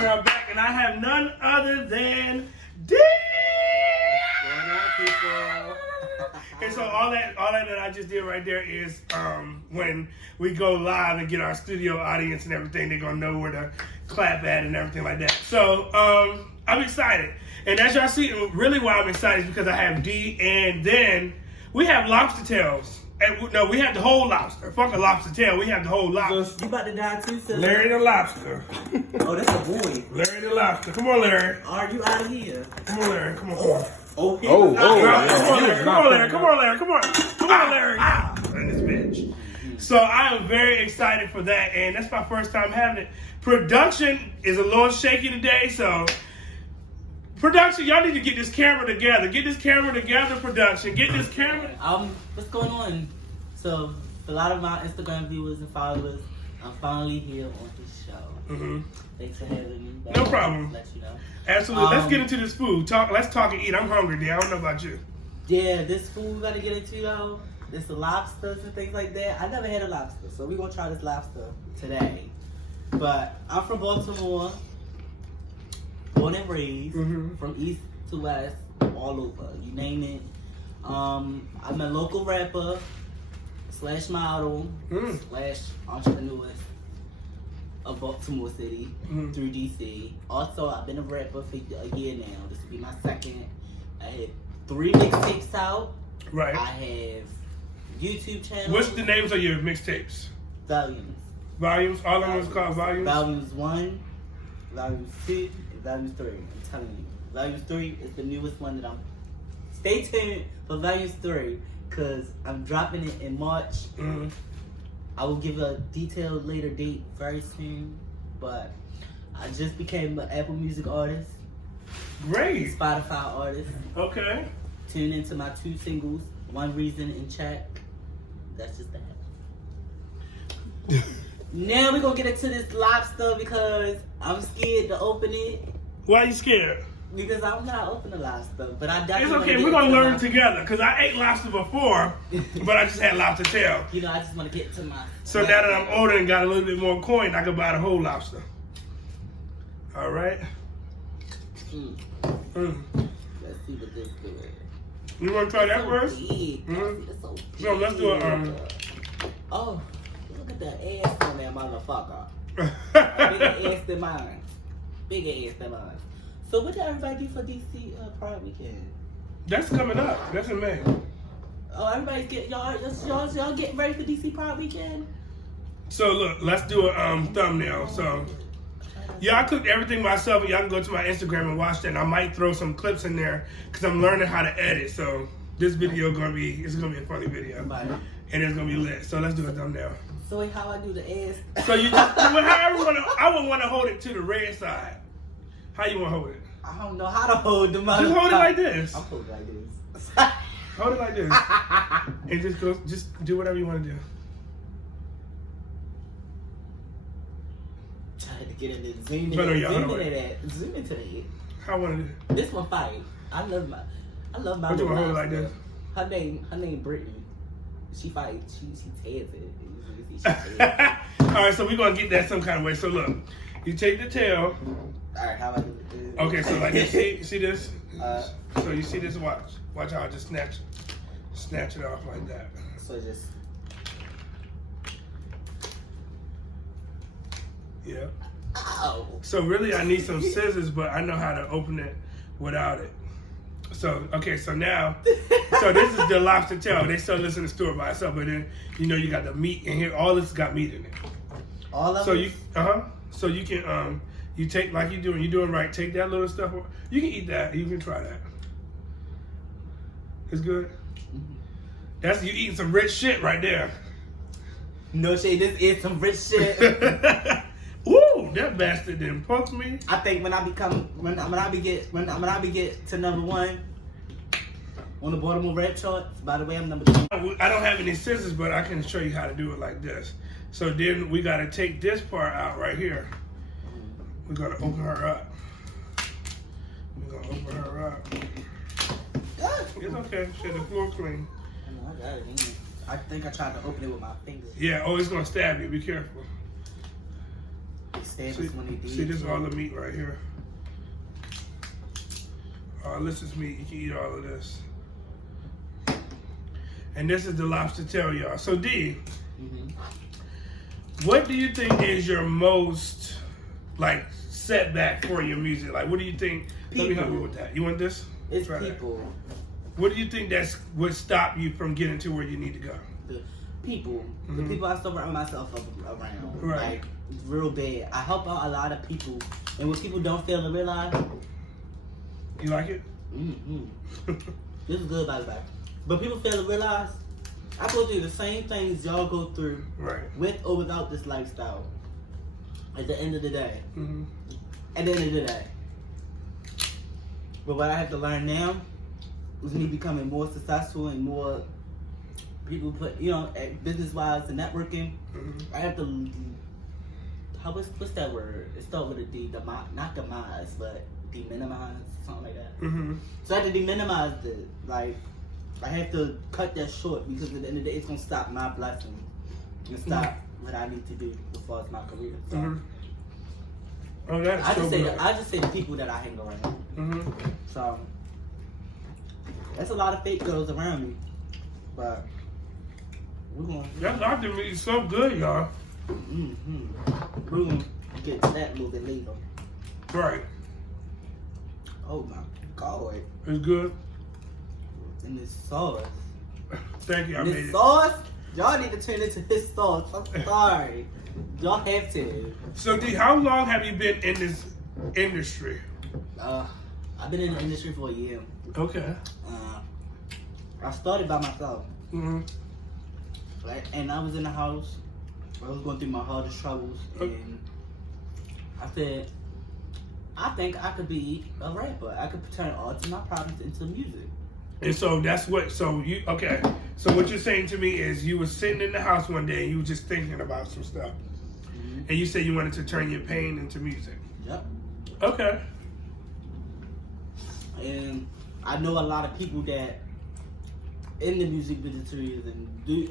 We are back, and I have none other than Dee. Going on, people. And so all that I just did right there is when we go live and get our studio audience and everything, they're gonna know where to clap at and everything like that. So I'm excited, and as y'all see, really why I'm excited is because I have Dee, and then we have lobster tails. And no, we have the whole lobster. Fuck a lobster tail. We have the whole lobster. You about to die too, sis? Larry the lobster. Oh, that's a boy. Larry the lobster. Come on, Larry. Are you out of here? Come on, Larry. Come on. Come on. Oh, Come on, Larry. Come on, Larry. Come on, Larry. Come on. Come on, Larry. And this bitch. So I am very excited for that, and that's my first time having it. Production is a little shaky today, so production, y'all need to get this camera together. Get this camera together, production. Get this camera. What's going on? So, for a lot of my Instagram viewers and followers, I'm finally here on this show. Mm-hmm. Thanks for having me. No problem. Let you know. Absolutely. Let's get into this food. Let's talk and eat. I'm hungry, Dee. I don't know about you. Yeah, this food we gotta get into though. This the lobsters and things like that. I never had a lobster, so we're gonna try this lobster today. But I'm from Baltimore, born and raised, from east to west, all over. You name it. I'm a local rapper / model / entrepreneur of Baltimore City through DC. Also, I've been a rapper for a year now. This will be my second. I had 3 mixtapes out. Right. I have YouTube channel. What's the names of your mixtapes? Volumes. Volumes? All of them is called Volumes? Volumes 1, Volumes 2, and Volumes 3. I'm telling you. Volumes 3 is the newest one that I'm... Stay tuned for Volumes 3, because I'm dropping it in March. I will give a detailed later date very soon, but I just became an Apple Music artist. Great. Spotify artist. Okay. Tune into my 2 singles, One Reason and Check. That's just that. Now we're gonna get into this lobster because I'm scared to open it. Why are you scared? Because I'm not open to lobster, but I definitely. It's okay. We're gonna learn together. Cause I ate lobster before, but I just had lobster tail. You know, I just want to get to my. So now that I'm older and got a little bit more coin, I can buy the whole lobster. All right. Let's see what this is. You want to try that first? So let's do it. Oh, look at that ass on that motherfucker. Bigger ass than mine. Bigger ass than mine. So what did everybody do for DC Pride Weekend? That's coming up. That's in May. Oh, everybody y'all getting ready for DC Pride Weekend? So look, let's do a thumbnail. So yeah, I cooked everything myself, and y'all can go to my Instagram and watch that. And I might throw some clips in there because I'm learning how to edit. So this video it's gonna be a funny video, and it's gonna be lit. So let's do a thumbnail. So wait, how I do the ass? So you just I would want to hold it to the red side. How you want to hold it? I don't know how to hold the motherfucker. Just hold it like this. I'll hold it like this. Hold it like this. And just do whatever you want to do. Trying to get in there. Zoom into that. How want to do? This one fight. I love my What you want to hold it like this? Her name Brittany. She fights. She tears it. All right, so we're gonna get that some kind of way. So look, you take the tail. All right, how about this? Okay, so like this, see this? So you see this? Watch how I just snatch it off like that. So just. Yeah. Ow. So really, I need some scissors, but I know how to open it without it. So okay, so now, so this is the lobster tail. They sell this in the store by itself, but then you got the meat in here. All this got meat in it. All of it. So you so you can you take like you're doing right. Take that little stuff. You can eat that. You can try that. It's good. That's you eating some rich shit right there. No shade. This is some rich shit. Ooh, that bastard didn't poke me. I think when I get to number 1, on the Baltimore rap charts. By the way, I'm number 2. I don't have any scissors, but I can show you how to do it like this. So then we got to take this part out right here. We're going to open her up. We're going to open her up. It's okay. Shit, the floor clean. I got it in there. I think I tried to open it with my fingers. Yeah, oh, it's going to stab you. Be careful. See, this is all the meat right here. This is meat. You can eat all of this. And this is the lobster tail, y'all. So, Dee, what do you think is your most, like, setback for your music? Like, what do you think? People. Let me help you with that. You want this? It's Try people. That. What do you think would stop you from getting to where you need to go? The people. The people I surround myself around. Right. Like, real bad. I help out a lot of people. And what people don't fail to realize. You like it? This is good, by the way. But people fail to realize I go through the same things y'all go through, right, with or without this lifestyle. At the end of the day. At the end of the day. But what I have to learn now is me becoming more successful and more people put, you know, business-wise and networking. I have to, what's that word? It starts with a D, not demise, but deminimize, something like that. So I have to deminimize it. Like, I have to cut that short because at the end of the day, it's gonna stop my blessing and stop what I need to do as far as my career. So, oh, that's I so just say the people that I hang around. So that's a lot of fake girls around me, but we're gonna. That lobster meat is so good, y'all. We're gonna get to that a little bit later. Right. Oh my God. It's good. And this sauce. Thank you. I made it. Sauce? Y'all need to turn into this sauce. I'm sorry. Y'all have to. So, Dee, how long have you been in this industry? I've been in the industry for a year. Okay. I started by myself. Right? And I was in the house. I was going through my hardest troubles. And I said, I think I could be a rapper. I could turn all of my problems into music. And so that's what, so what you're saying to me is you were sitting in the house one day and you were just thinking about some stuff. And you said you wanted to turn your pain into music. Yep. Okay. And I know a lot of people that in the music industry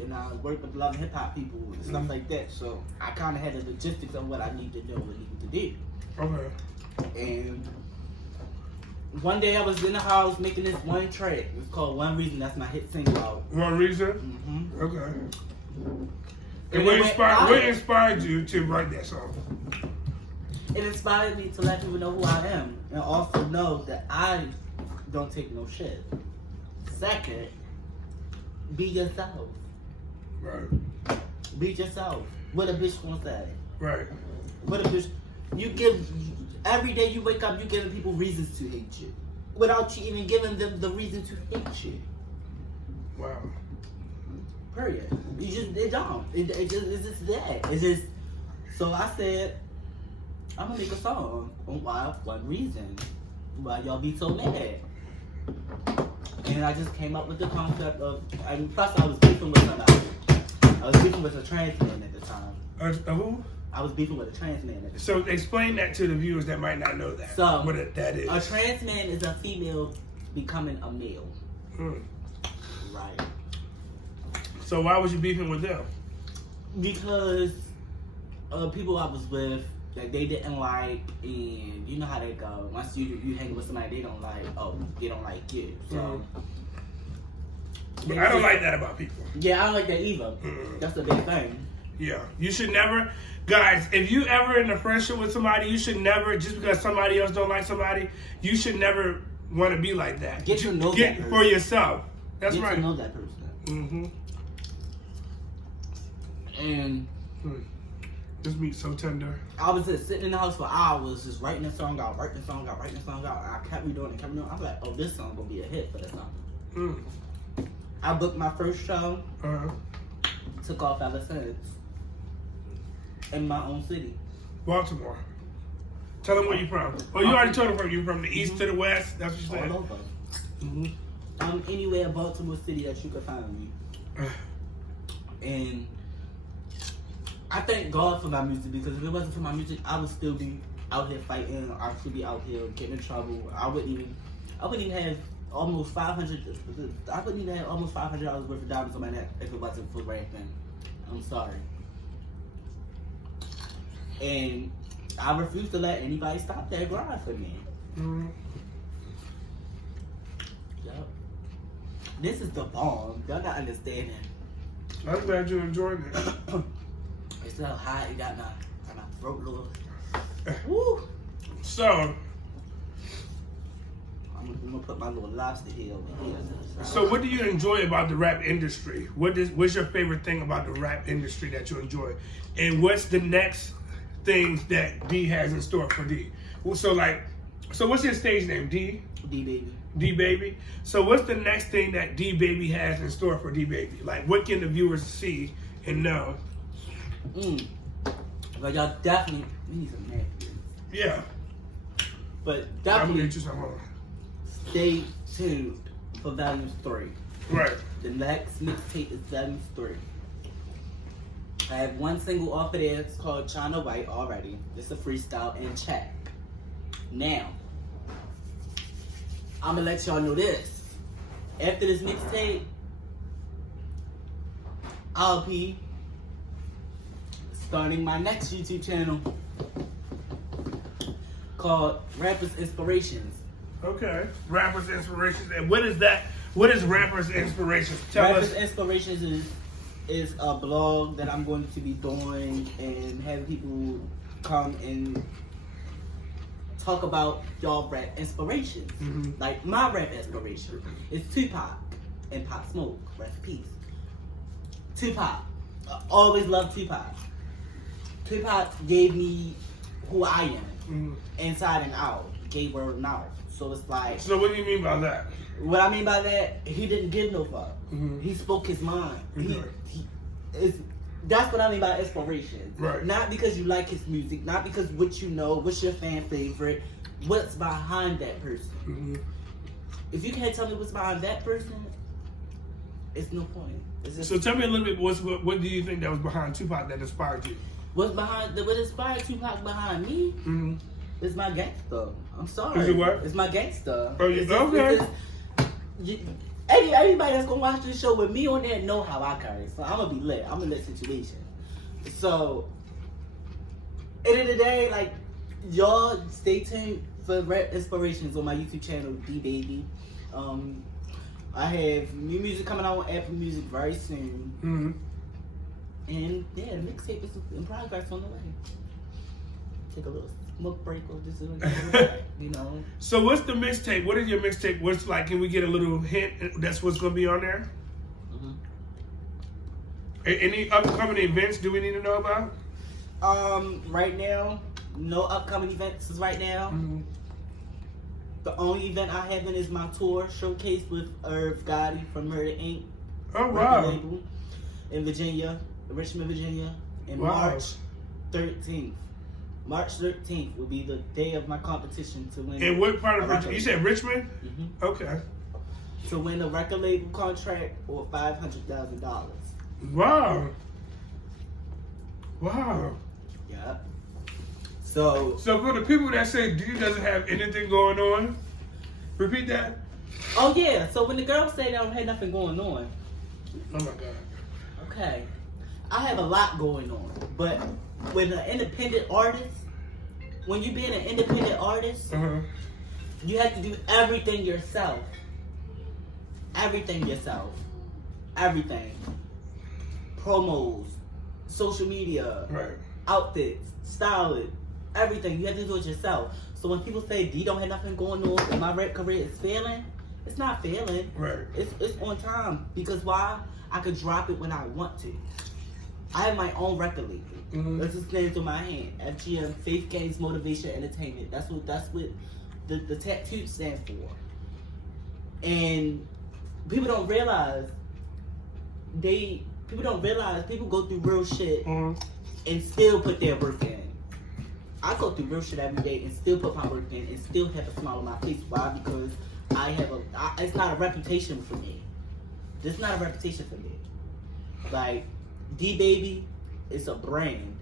and I work with a lot of hip hop people and stuff like that. So I kind of had the logistics of what I need to know and need to do. Okay. And one day I was in the house making this one track. It's called One Reason. That's my hit single out. One Reason? Okay. And what inspired you to write that song? It inspired me to let people know who I am and also know that I don't take no shit. Second, be yourself. Right. Be yourself. What a bitch gonna say. Right. What a bitch. You give, every day you wake up, you giving people reasons to hate you. Without you even giving them the reason to hate you. Wow. Period. They don't. It's just that. It's just, so I said, I'm gonna make a song on why, one reason. Why y'all be so mad. And I just came up with the concept of, and plus I was beefing with somebody. I was beefing with a trans man at the time. Who? I was beefing with a trans man at the time. So explain that to the viewers that might not know that. So, what that is. A trans man is a female becoming a male. Right. So why was you beefing with them? Because people I was with, that they didn't like, and you know how they go. Once you hang with somebody they don't like, they don't like you. So But I don't like that about people. Yeah, I don't like that either. That's a big thing. Yeah. You should never, guys, if you ever in a friendship with somebody, you should never, just because somebody else don't like somebody, you should never want to be like that. Get to know that person. For yourself. That's right. Get to know that person. And this meat's so tender. I was just sitting in the house for hours, just writing the song out, writing the song out. I kept redoing it, I was like, oh, this song gonna be a hit for the song. I booked my first show. Took off ever since. In my own city. Baltimore. Tell them where you're from. Oh, you already told them where you're from. The east to the west. That's what you said. All over. anywhere in Baltimore City that you can find me. And I thank God for my music, because if it wasn't for my music, I would still be out here fighting. I would be out here getting in trouble. I wouldn't even have almost $500 worth of diamonds on my neck if it wasn't for rapping. I'm sorry. And I refuse to let anybody stop that grind for me. Mm-hmm. Yup. This is the bomb. Y'all not understanding. I'm glad you enjoyed it. It's so hot. You got my throat little. Woo. So, I'm gonna put my little lobster here over here. so what do you enjoy about the rap industry? What's your favorite thing about the rap industry that you enjoy? And what's the next things that D has in store for D? So what's your stage name? Dee Baby. Dee Baby. So what's the next thing that Dee Baby has in store for Dee Baby? Like, what can the viewers see and know? But y'all definitely need some napkins. Yeah. But I'm gonna definitely get you some more. stay tuned for Volume 3. Right. The next mixtape is Volume 3. I have one single off of there. It's called China White already. It's a freestyle and chat. Now, I'm gonna let y'all know this. After this mixtape, I'll be starting my next YouTube channel called Rappers Inspirations. Okay. Rappers Inspirations. And what is that? What is Rappers Inspirations? Tell Rappers us. Inspirations is a blog that I'm going to be doing and have people come and talk about y'all rap inspirations. Mm-hmm. Like my rap inspiration is Tupac and Pop Smoke. Rest in peace. Tupac. I always loved Tupac. Tupac gave me who I am, inside and out. Gave word and out. So it's like. So what do you mean by that? What I mean by that, he didn't give no fuck. Mm-hmm. He spoke his mind. Mm-hmm. That's what I mean by inspiration. Right. Not because you like his music, not because what you know, what's your fan favorite, what's behind that person. Mm-hmm. If you can't tell me what's behind that person, it's no point. It's just, So tell me a little bit. What do you think that was behind Tupac that inspired you? what inspired Tupac behind me? Mm-hmm. It's my gangster. I'm sorry. Is it what? It's my gangster. Oh, yeah. It's just- Okay. it's just- everybody that's gonna watch this show with me on there know how I carry. So I'm gonna be lit. I'm in that situation. So, end of the day, like, y'all stay tuned for rap inspirations on my YouTube channel, Dee Baby. I have new music coming out on Apple Music very soon. Mm-hmm. And yeah, the mixtape is in progress on the way. Take a little smoke break or just you know. So what's the mixtape? What is your mixtape? What's like? Can we get a little hint? That's what's gonna be on there. Mm-hmm. Any upcoming events do we need to know about? Right now, no upcoming events right now. Mm-hmm. The only event I have is my tour showcase with Irv Gotti from Murder Inc. Oh record wow! label in Virginia, Richmond, Virginia, in Wow. March 13th. March 13th will be the day of my competition to win. And what part of a Richmond? You said Richmond? Mm-hmm. Okay. To win a record label contract or $500,000. Wow. Wow. Yep. So for the people that say D doesn't have anything going on, repeat that. oh yeah, so when the girls say they don't have nothing going on, Oh my God. okay, I have a lot going on. But when an independent artist, when you being an independent artist, Uh-huh. you have to do everything yourself. Everything yourself. Everything. Promos, social media, Right. outfits, styling, everything. You have to do it yourself. So when people say D don't have nothing going on and my rap career is failing, it's not failing. Right. It's on time. Because why? I could drop it when I want to. I have my own record label. Mm-hmm. Let's just stand to my hand. FGM, Faith Games Motivation Entertainment. That's what the tattoo stands for. And people don't realize people go through real shit Mm-hmm. and still put their work in. I go through real shit every day and still put my work in and still have a smile on my face. Why? Because it's not a reputation for me. This is not a reputation for me. Like, Dee Baby is a brand.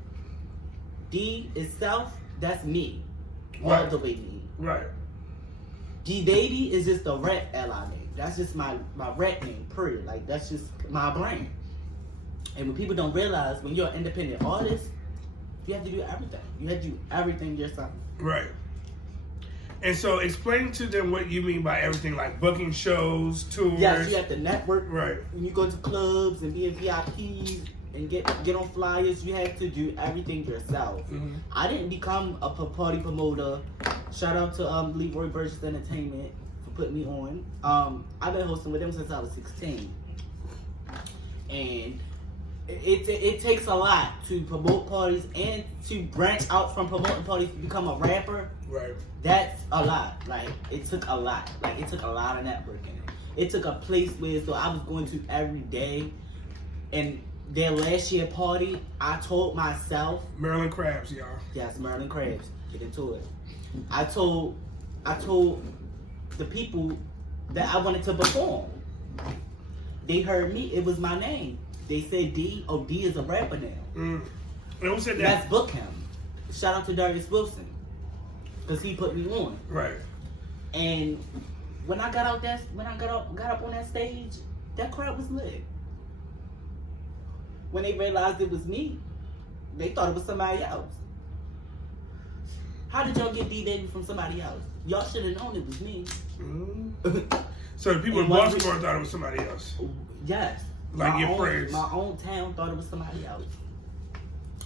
Dee itself, that's me. Right. All the way me. Right. Dee Baby is just a rap LI name. That's just my rap name, period. Like, that's just my brand. And when people don't realize, when you're an independent artist, you have to do everything. You have to do everything yourself. Right. And so explain to them what you mean by everything, like booking shows, tours. Yes, you have to network. Right. When you go to clubs and be in VIPs and get on flyers, you have to do everything yourself. Mm-hmm. I didn't become a party promoter. Shout out to Leroy Burgess Entertainment for putting me on. I've been hosting with them since I was 16. And it takes a lot to promote parties and to branch out from promoting parties to become a rapper. Right. That's a lot. Like, it took a lot. Like, it took a lot of networking. It took a place where, so I was going to every day. And their last year party, I told myself. Maryland Crabs, y'all. Yes, Maryland Crabs. Get into it. I told the people that I wanted to perform. They heard me. It was my name. They said D. Oh, D is a rapper now. And who said that? Let's book him. Shout out to Darius Wilson, because he put me on. Right. And when I got out that, got up on that stage, that crowd was lit. When they realized it was me, they thought it was somebody else. How did y'all get D Baby from somebody else? Y'all should have known it was me. So the people in Baltimore thought it was somebody else. Yes. Like your friends. My own town thought it was somebody else.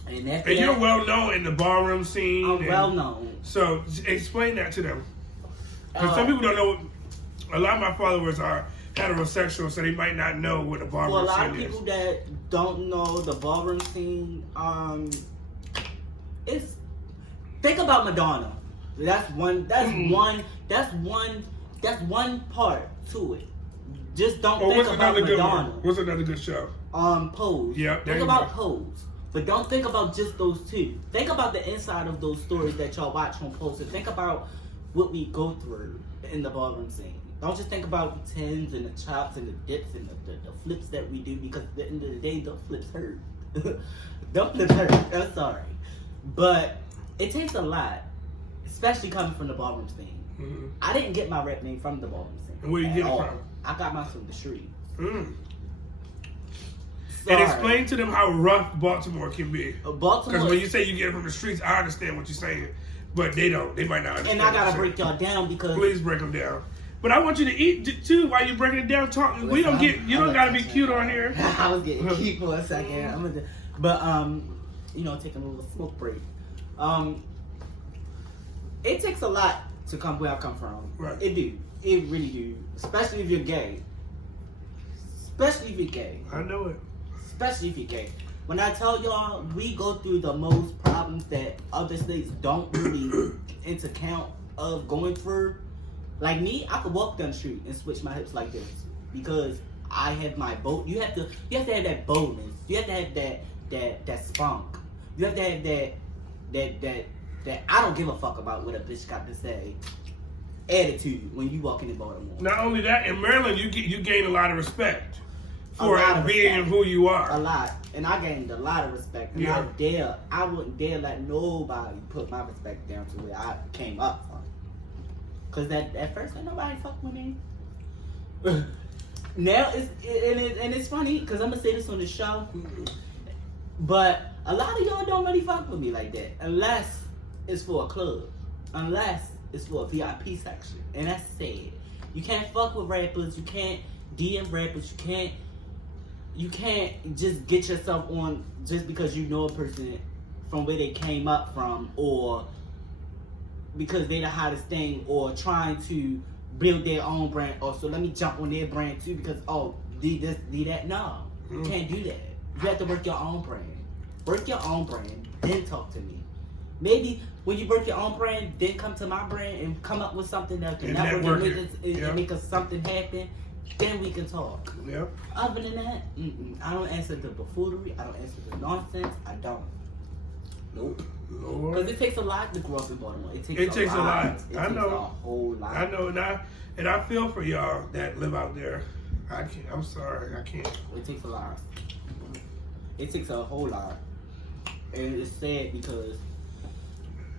And you're well known in the ballroom scene. I'm well known. So explain that to them. Because some people don't know. A lot of my followers are heterosexual, so they might not know what a ballroom scene is. For a lot of people that don't know the ballroom scene, it's, think about Madonna. That's one part to it. Just don't think about Madonna. What's another good show? Pose. Yeah. Think about Pose. But don't think about just those two. Think about the inside of those stories that y'all watch on Pose. And think about what we go through in the ballroom scene. Don't just think about the tens and the chops and the dips and the flips that we do, because at the end of the day, those flips hurt. Those flips hurt. I'm sorry. But it takes a lot, especially coming from the ballroom scene. Mm-hmm. I didn't get my rap name from the ballroom scene. And where you get it from? I got mine from the street. And explain to them how rough Baltimore can be. Because when you say you get it from the streets, I understand what you're saying, but they don't. They might not understand. And I gotta break y'all down because. Please break them down. But I want you to eat too while you're breaking it down. Talk. Listen, we don't get. You don't gotta be cute on here. I was getting cute for a second. Taking a little smoke break. It takes a lot to come where I come from. Right. It do. It really do. Especially if you're gay. I know it. Especially if you're gay. When I tell y'all, we go through the most problems that other states don't really into count of going through. Like me, I could walk down the street and switch my hips like this because I have my bold. You have to have that boldness. You have to have that spunk. You have to have that I don't give a fuck about what a bitch got to say attitude when you walk into Baltimore. Not only that, in Maryland, you gain a lot of respect for being respect. Who you are. A lot. And I gained a lot of respect. And I wouldn't dare let nobody put my respect down to where I came up from. Because at first, ain't nobody fuck with me. Now, it's funny, because I'm going to say this on the show, but a lot of y'all don't really fuck with me like that. Unless it's for a club. Unless it's for a VIP section. And that's sad. You can't fuck with rappers. You can't DM rappers. You can't just get yourself on just because you know a person from where they came up from, or because they're the hottest thing, or trying to build their own brand. Or so let me jump on their brand too because do this, do that. No, you can't do that. You have to work your own brand. Work your own brand, then talk to me. Maybe when you work your own brand, then come to my brand and come up with something that can network and make us something happen. Then we can talk. Yep. Other than that, I don't answer the buffoonery. I don't answer the nonsense. I don't. Nope. Lord. Because it takes a lot to grow up in Baltimore. It takes a lot. lot. I know. A whole lot. I know, and I feel for y'all that live out there. I can't. I'm sorry, I can't. It takes a lot. It takes a whole lot, and it's sad because.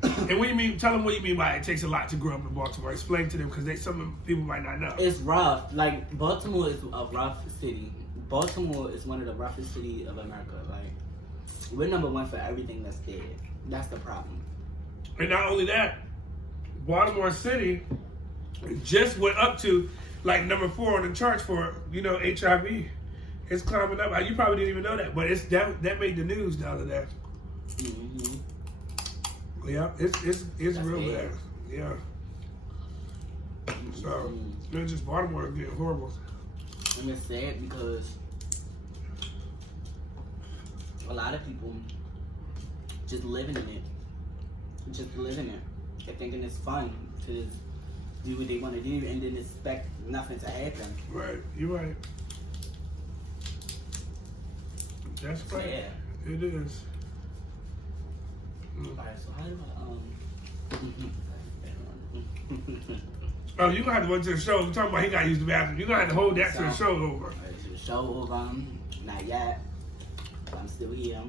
And what do you mean? Tell them what you mean by it takes a lot to grow up in Baltimore. Explain to them because some people might not know. It's rough. Like Baltimore is a rough city. Baltimore is one of the roughest cities of America. Like we're number one for everything that's dead. That's the problem. And not only that, Baltimore City just went up to like number 4 on the charts for HIV. It's climbing up. You probably didn't even know that, but that made the news the other day. Mm-hmm. Yeah, it's real bad. Yeah. So it's just Baltimore is getting horrible. And it's sad because a lot of people just living in it. They're thinking it's fun to do what they want to do and then expect nothing to happen. Right, you're right. That's right. Yeah. It is. Alright, so how do Oh, you're gonna have to wait to the show. We're talking about he gotta use the bathroom. You're gonna have to hold that to the show over. The show over. Not yet. I'm still here.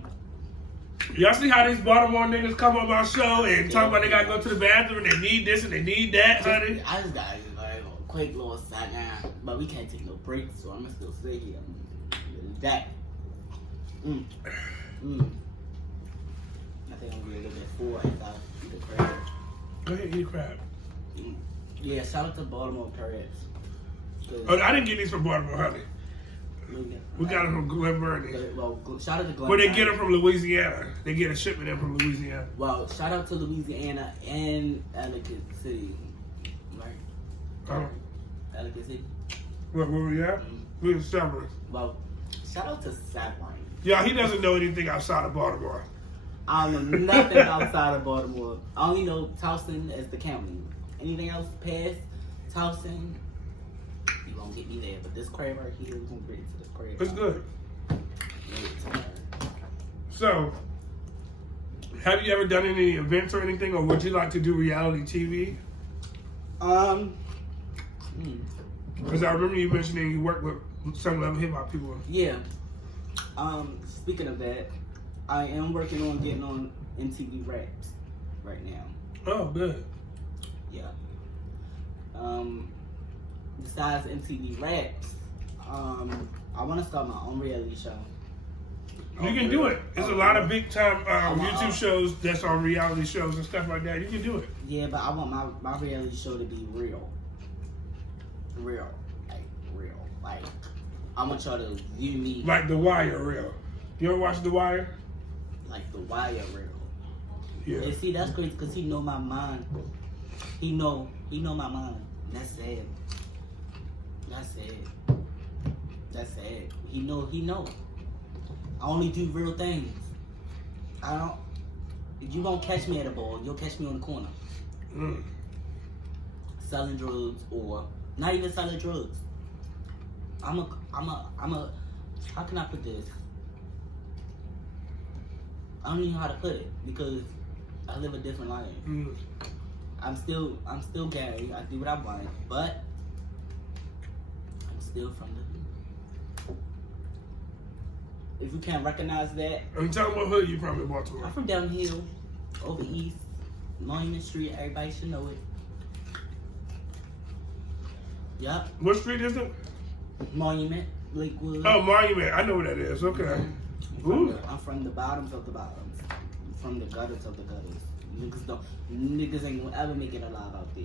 Y'all see how these Baltimore niggas come on my show and talk about they gotta go to the bathroom and they need this and they need that, honey? I just got like a quick little side now, but we can't take no breaks, so I'm gonna still stay here. That. I think I'm gonna be a little bit full after I eat the crab. Go ahead, eat crab. Yeah, shout out to Baltimore crabs. Oh, I didn't get these from Baltimore, honey. We got them from Glen Burnie. Well, shout out to Glen. But they get them from Louisiana. They get a shipment in from Louisiana. Well, shout out to Louisiana and Ellicott City, right? Oh. Ellicott City. Where we at? We in Severn. Well, shout out to Severn. Yeah, he doesn't know anything outside of Baltimore. I don't know nothing outside of Baltimore. I only know Towson as the county. Anything else past Towson, you won't get me there. But this crab right here, we're gonna bring it to this crab. It's good. So, have you ever done any events or anything, or would you like to do reality TV? Because I remember you mentioning you work with some of them hip hop people. Yeah. Speaking of that, I am working on getting on MTV Raps right now. Oh, good. Yeah. Besides MTV Raps, I want to start my own reality show. You can do it. There's a lot of big time YouTube shows that's on reality shows and stuff like that. You can do it. Yeah, but I want my reality show to be real. Real. Like, I want y'all to view me. Like The Wire, real. You ever watch The Wire? Like The Wire, real. Yeah. And see, that's crazy because he know my mind. He know my mind. That's sad. That's sad. He know. I only do real things. If you won't catch me at a ball, you'll catch me on the corner. Selling drugs or not even selling drugs. I'm a, how can I put this? I don't even know how to put it because I live a different life. I'm still gay. I do what I want, but I'm still from the. If you can't recognize that, I'm telling what hood you from in Baltimore. I'm from down here, over east, Monument Street. Everybody should know it. Yup. What street is it? Monument, Lakewood. Oh, Monument. I know what that is. Okay. I'm from the bottoms of the bottoms. From the gutters of the gutters. Niggas ain't gonna ever make it alive out there.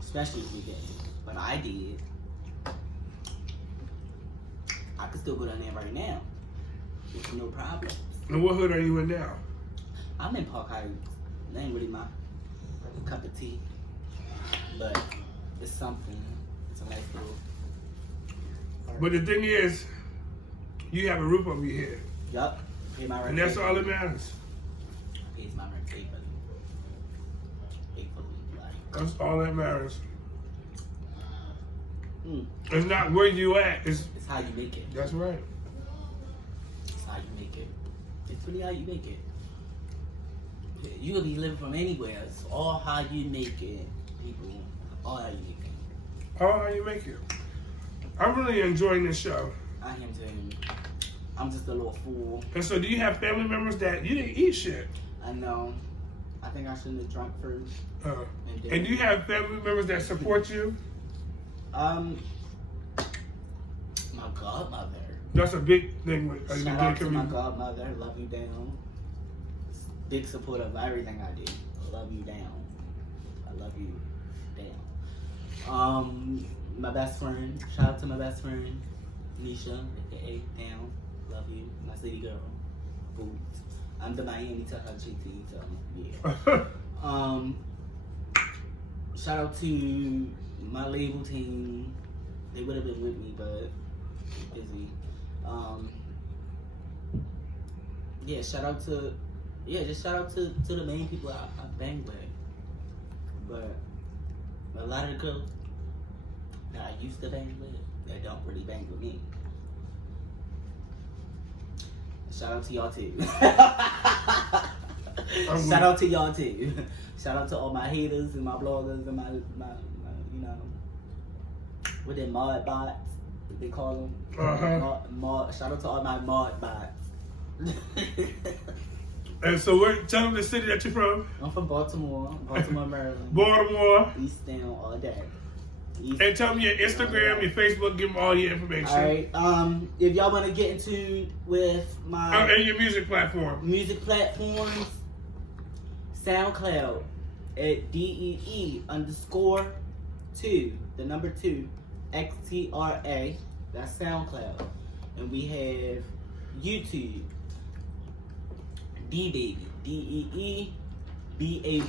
Especially if we gay. But I did. I could still go down there right now. It's no problem. And what hood are you in now? I'm in Park Heights. That ain't really my cup of tea. But it's something. It's a nice little. But the thing is, you have a roof over your head. Yup. Pay my rent. And that's all that matters. Pays my rent faithfully. That's all that matters. It's not where you at. It's how you make it. That's right. It's how you make it. It's really how you make it. You could be living from anywhere. It's all how you make it, people. All how you make it. Oh, how you make it? I'm really enjoying this show. I am too. I'm just a little fool. And so, do you have family members that you didn't eat shit? I know. I think I shouldn't have drunk first. And do you have family members that support you? My godmother. That's a big thing with Shout out to my godmother. Love you down. Big support of everything I do. Love you down. I love you down. My best friend. Shout out to my best friend, Nisha, aka Down. Love you, my city girl. Boots. I'm the Miami to her GT, so yeah. Shout out to my label team. They would have been with me, but busy. Yeah, shout out to the main people I bang with. But a lot of the girls that I used to bang with, they don't really bang with me. Shout out to y'all too. Shout out to y'all too. Shout out to all my haters and my bloggers and my you know, what they mod bots, what they call them. Shout out to all my mod bots. And so, tell them the city that you're from. I'm from Baltimore, Maryland. Baltimore. East Town all day. And tell them your Instagram, your Facebook, give them all your information. Alright, if y'all want to get into with my... and your music platform. Music platforms, SoundCloud at DEE_2, the number 2, XTRA, that's SoundCloud. And we have YouTube, Dee BABY, DEEBABY.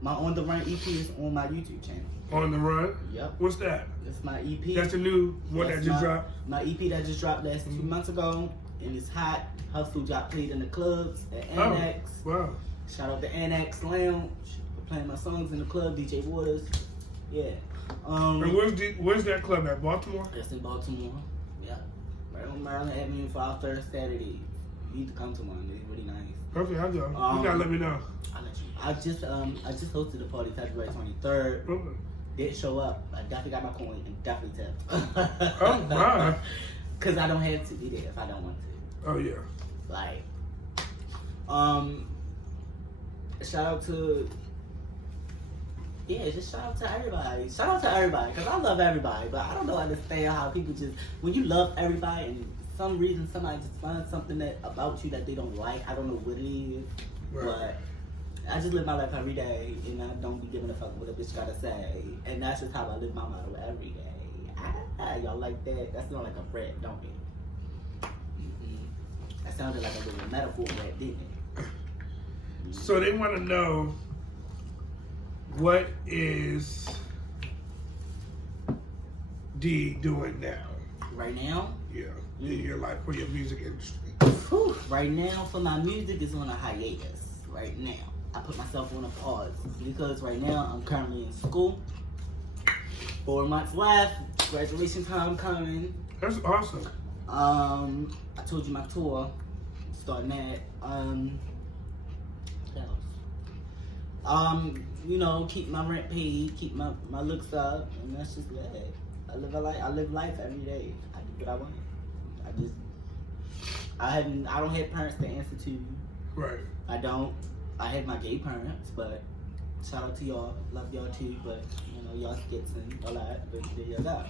My On The Run EP is on my YouTube channel. On the Run? Yep. What's that? That's my EP. That's the new one that just dropped? My EP that just dropped last 2 months ago. And it's hot. Hustle got played in the clubs at Annex. Oh, wow. Shout out to Annex Lounge for playing my songs in the club. DJ Waters. Yeah. And where's that club at? Baltimore? It's in Baltimore. Yeah. Right on Maryland Avenue for our third Saturday. You need to come to one. It's really nice. Okay, I'll go. You gotta let me know. I'll let you. I just hosted a party February 23rd. Okay. Didn't show up. I definitely got my coin and definitely tipped. Oh my! Cause I don't have to be there if I don't want to. Oh yeah. Like, shout out to just shout out to everybody. Shout out to everybody, cause I love everybody, but I don't understand how people just when you love everybody and for some reason somebody just finds something about you that they don't like. I don't know what it is, right. But I just live my life every day, and I don't be giving a fuck what a bitch gotta say, and that's just how I live my motto every day. Y'all like that? That sounds like a threat, don't it? That sounded like a little metaphor that, didn't it? So they want to know what is Dee doing now? Right now? Yeah, in your life for your music industry. Whew. Right now, for my music, is on a hiatus. Right now, I put myself on a pause because right now I'm currently in school. 4 months left. Graduation time coming. That's awesome. I told you my tour starting at you know, keep my rent paid, keep my looks up, and that's just that. I live life every day. I do what I want. I don't have parents to answer to. Right. I don't. I have my gay parents, but shout out to y'all. Love y'all too, but you know, y'all skits and all that, but there you go.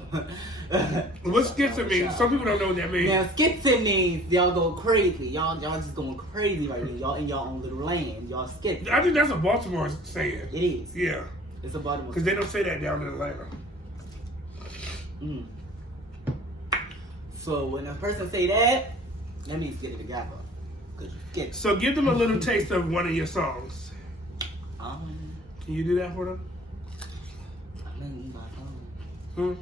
What's skits mean? Some people don't know what that means. Now, skits means y'all go crazy. Y'all just going crazy right now. Y'all in y'all own little lane. Y'all skits. I think that's a Baltimore saying. It is. Yeah. It's a Baltimore. Because they don't say that down in Atlanta. So when a person say that means get it together. Cause you skit. So give them a little taste of one of your songs. Can you do that for them? I'm gonna need my phone.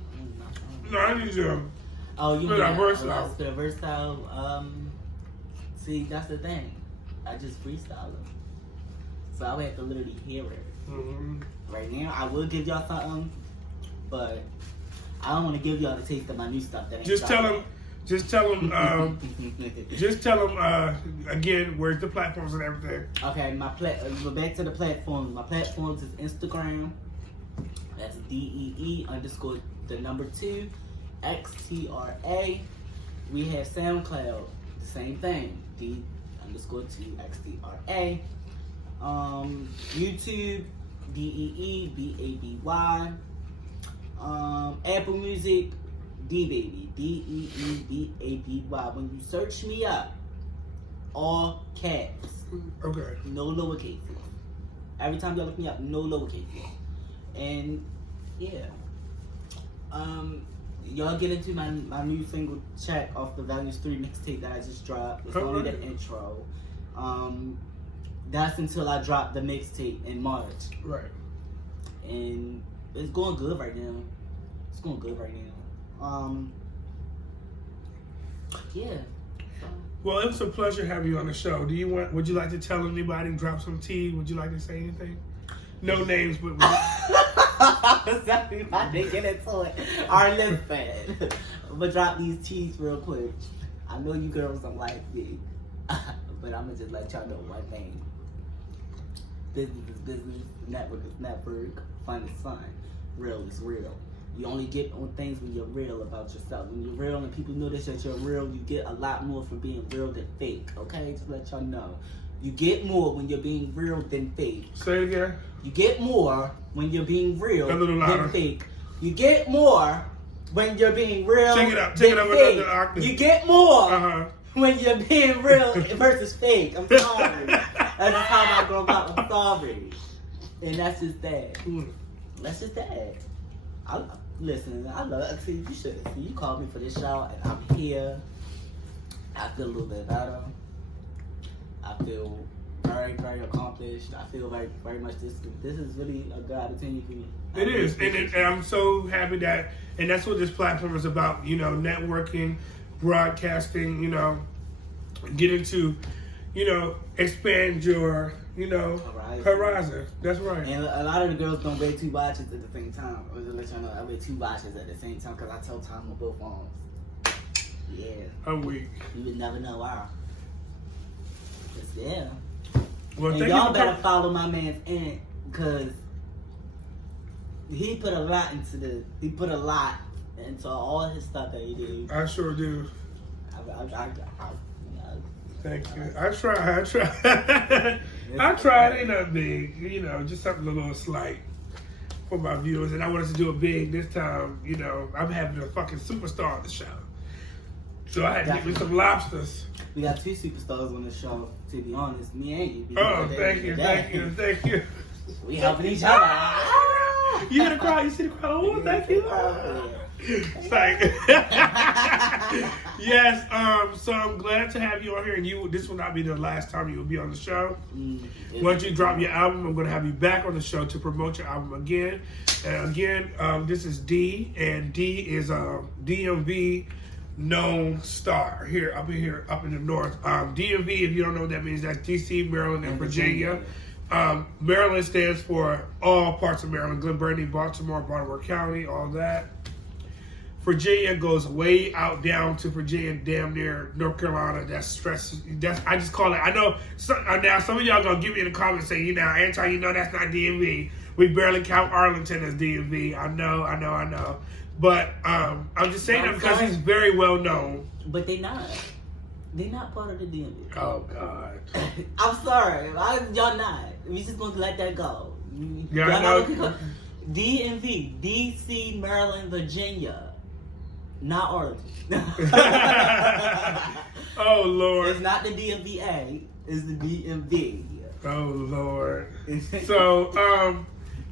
No, I need you. Oh, you mean versatile. The versatile. See, that's the thing. I just freestyle them, so I would have to literally hear it. Right now, I will give y'all something, but I don't want to give y'all the taste of my new stuff. That ain't Just tell them Just tell them, again, where's the platforms and everything. Okay, go back to the platforms. My platforms is Instagram. That's DEE_2 XTRA. We have SoundCloud, the same thing, D_2 XTRA. YouTube, DEEBABY. Apple Music, Dee Baby, DEEBABY. When you search me up, all caps. Okay. No lowercases. Every time y'all look me up, no lowercases. And yeah. Y'all get into my new single Check off the Values 3 mixtape that I just dropped. It's only the intro. That's until I drop the mixtape in March. Right. And it's going good right now. Yeah. Well, it was a pleasure having you on the show. Would you like to tell anybody, drop some tea? Would you like to say anything? No names, but sorry, I didn't get into it. Alright, listen. I'm gonna drop these teas real quick. I know you girls don't like me, but I'm gonna just let y'all know one thing. Business is business, network is network, fun is fun, real is real. You only get on things when you're real about yourself. When you're real and people notice that you're real, you get a lot more from being real than fake, okay? Just let y'all know. You get more when you're being real than fake. Say it again. You get more when you're being real than fake. You get more when you're being real Take it up fake. another octave. You get more when you're being real versus fake. I'm sorry. That's just how I grow up. I'm sorry. And that's just that. That's just that. Listen, I love it. See, you should see. You called me for this show, and I'm here. I feel a little bit better. I feel very, very accomplished. I feel very, very much this is really a good opportunity for me. It is, and I'm so happy that, and that's what this platform is about. You know, networking, broadcasting. You know, getting to, expand your, horizon. That's right. And a lot of the girls don't wear 2 watches at the same time. Or just let you know, I wear 2 watches at the same time because I tell time on both arms. Yeah. I'm weak. You would never know why. Yeah. Well, and y'all better follow my man's aunt because he put a lot into all his stuff that he did. I sure do. Thank you. I try. I tried. Ain't nothing big. Just something a little slight for my viewers. And I wanted to do it big this time. I'm having a fucking superstar on the show. So I had to get me some lobsters. We got 2 superstars on the show, to be honest. Me and you. Oh, thank you. We helping each other. You hear the crowd? You see the crowd? Oh, thank you. Yes, so I'm glad to have you on here, and this will not be the last time you will be on the show. Once you drop your album, I'm going to have you back on the show to promote your album again. And again, this is Dee, and Dee is DMV known star up in the north. DMV, if you don't know what that means, that's DC, Maryland, and Virginia. Maryland stands for all parts of Maryland: Glen Burnie, Baltimore County, all that. Virginia goes way out down to Virginia, damn near North Carolina. That's stress. I just call it. I know now some of y'all gonna give me in the comments say, Anton, that's not DMV. We barely count Arlington as DMV. I know. But I'm just saying that because he's very well known. But they're not. They're not part of the DMV. Oh God. I'm sorry. Y'all not. We just gonna let that go. Yeah, I know. DMV, DC, Maryland, Virginia. Not Arlington. Oh Lord. It's not the DMVA. It's the DMV. Oh Lord. So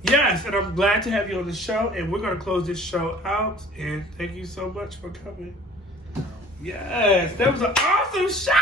yes, and I'm glad to have you on the show, and we're gonna close this show out. And thank you so much for coming. Yes, that was an awesome show.